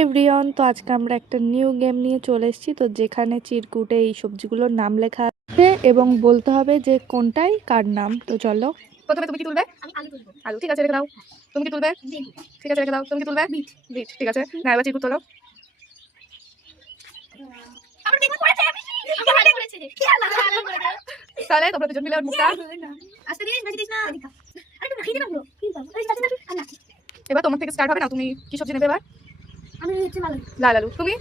Everyone, তো আজকে আমরা একটা নিউ গেম নিয়ে চলে এসেছি। তো যেখানে চিরকুটে এই সবজিগুলোর নাম লেখা আছে এবং বলতে হবে যে কোনটাই কার নাম। তো চলো, প্রথমে তুমি কি তুলবে? আমি আলু তুলবো। আলু, ঠিক আছে রেখে দাও। তুমি কি তুলবে? ঠিক আছে রেখে দাও। তুমি কি তুলবে? বিট। বিট, ঠিক আছে। না এবার চিরকুট তোলো। আমার বেগুন পড়েছে। আমার বেগুন পড়েছে। কি আলা করে তাহলে তোমরা দুজন মিলে ওর মুখটা আস্তে দিস, বেশি দিস না। আরে তুমি খেয়ে নাও। কি করব? এই চাচা না। এবার তোমার থেকে স্টার্ট হবে না। তুমি কি সবজি নেবে এবার? আমি হচ্ছে ভালো। লাল আলু। তুমি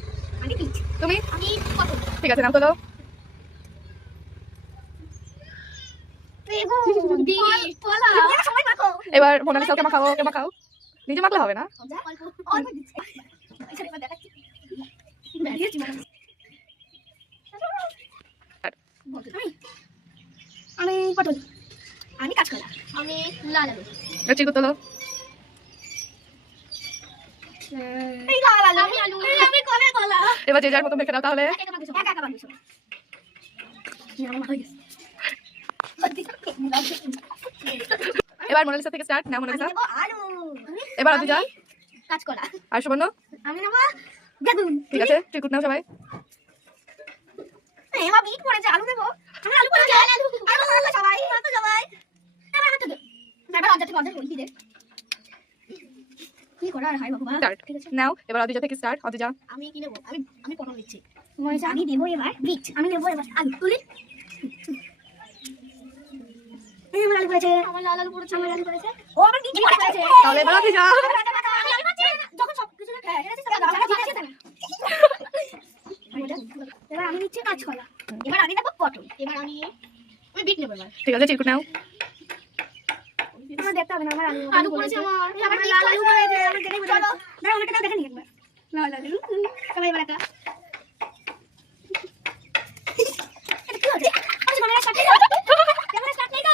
আমি বিট। তুমি আমি পটল। ঠিক আছে, নাম তোলো। বেগুন বিট পলা। সবাই মাখো। এবার মোনালিসাকে মাখাও, ওকে মাখাও। নিজে মাখলে হবে না। অল্প অল্প দিচ্ছি। এখানে এবার দেখাচ্ছি। দিয়েছি মানে। আমি পটল। আমি কাঁচকলা। আমি লাল আলু। এবার চিরকুট তোলো। এই লাল আলু। আমি আলু। আমি কলা। এবার যে যার মতো মেখে দাও তাহলে। একা বানিয়েছো। আমার হয়ে গেছে। এবার মোনালিসা থেকে স্টার্ট। না মোনালিসা। আলু। এবার আদি যা। কাঁচকলা। আর সুবর্ণ, আমি নেব বেগুন। ঠিক আছে। চিরকুট নাও সবাই। এবার বিট পড়েছে, আলু দেবো। আমি আলু পড়েছে। আলু সবাই মাখো সবাই। এবার হাতে দে। এবার অর্ধেক থেকে অর্ধেক বলবি দে। কি করার হয় বাবা? স্টার্ট। ঠিক আছে। নাও এবার আদি যা থেকে স্টার্ট। আদি যা। আমি কি নেব? আমি পটল নিচ্ছি। আমি দেবো এবার বিট। আমি নেব এবার আলু। তুলি। এই আমার আলু পড়েছে। আমার লাল আলু পড়েছে। আমার আলু পড়েছে। ও আমার বিট পড়েছে। তাহলে এবার আদি যা। আমি আলু খাচ্ছি। যখন সব কিছু হ্যাঁ ঠিক আছে এবার আমি নিচ্ছি কাঁচকলা। এবার আমি নেবো পটল। এবার আমি বিট নেবো এবার। ঠিক আছে, চিরকুট নাও। আমার দেখতে হবে না, আমার আলু পড়েছে। আমার লাল আলু পড়েছে। আমার দেখেই বোঝা যাচ্ছে। দাঁড়াও ওটা দেখে নি একবার। লাল আলু। সবাই এবার একটা। এটা কি হচ্ছে? আরে ক্যামেরা স্টার্ট নেই তো। ক্যামেরা স্টার্ট নেই তো।